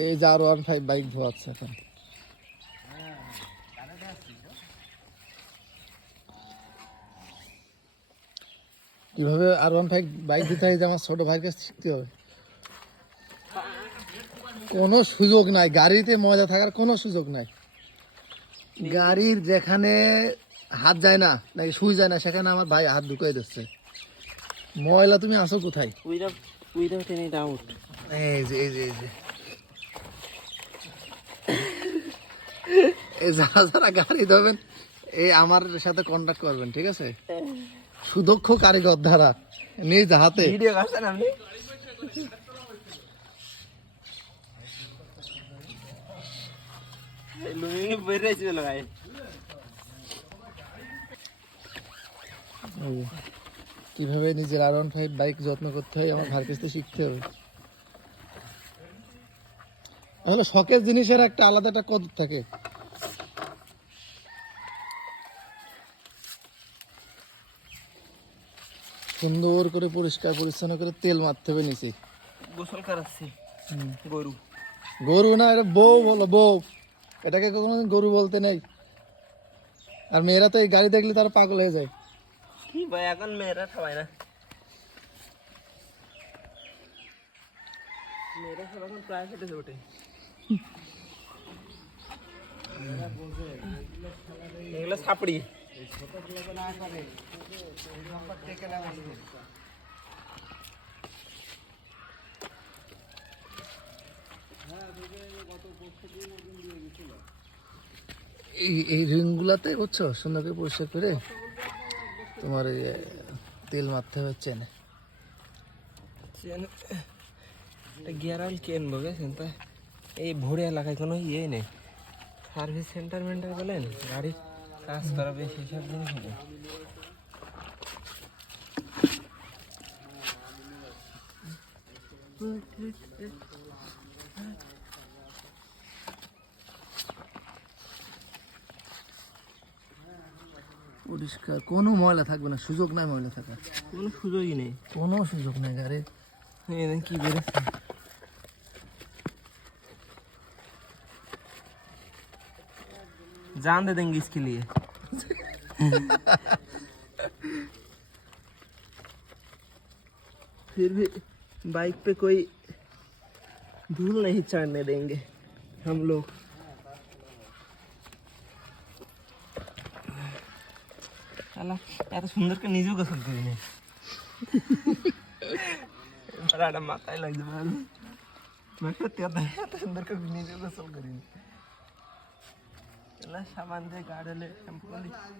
এই যে R15 bike ধোয়াচ্ছে এখন। কিভাবে R15 বাইক দিতে হয় যে আমার ছোট ভাইকে শিখতে হবে। কোনো সুযোগ নাই, গাড়িতে ময়লা থাকার কোনো সুযোগ নাই। গাড়ির যেখানে হাত যায় না নাকি সুই যায় না সেখানে আমার ভাই হাত ঢুকিয়ে দিচ্ছে। ময়লা তুমি আসো কোথায়? Without any doubt. এই যে এই যে এই যে এই যারা যারা গাড়ি ধরবেন এই আমার সাথে কন্ট্যাক্ট করবেন, ঠিক আছে? সুদক্ষ কারিগর দ্বারা নিজ হাতে। ভিডিও করছেন আপনি? লুঙ্গি পরে ছিল ভাই। কিভাবে নিজের R15 বাইক যত্ন করতে হয় আমার ভাইয়ের কাছ থেকে শিখতে হবে। আসলে শখের জিনিসের একটা আলাদা একটা কদর থাকে। সুন্দর করে পরিষ্কার পরিচ্ছন্ন করে তেল মারতে হবে নিচে। গোসল করাচ্ছি গরু। গরু না, এটা বউ বলো, বউ। এটাকে কখনো গরু বলতে নেই। আর মেয়েরা তো এই গাড়ি দেখলে তারা পাগল হয়ে যায়। কি ভাই এখন মেয়েরা খাওয়ায় না, মেয়েরা সব এখন প্রায় খেতে ওঠে। এগুলো ছাপড়ি। এই এই রিংগুলাতে বুঝছো সুন্দর করে পরিষ্কার করে তোমার এই তেল মারতে হবে চেনে। গিয়ার অয়েল কিনবো গেছেন তো, এই ভোরে এলাকায় কোনো ইয়ে নেই, সার্ভিস সেন্টার মেন্টার বলেন, গাড়ির কাজ করাবে সেসব জিনিস নেই। পরিষ্কার, কোনো ময়লা থাকবে না, সুযোগ নাই ময়লা থাকার, কোনো সুযোগই নেই, কোনো সুযোগ নেই গাড়ি। কি বেরোচ্ছে जान दे देंगे इसके लिए। फिर भी बाइक पे कोई धूल नहीं चढ़ने देंगे हम लोग। साला यार सुंदर के निजू का सब करेंगे। बड़ा माता लग जाए मैं तो क्या सुंदर का निजू का सब करेंगे। सामान दे गाड़ी ले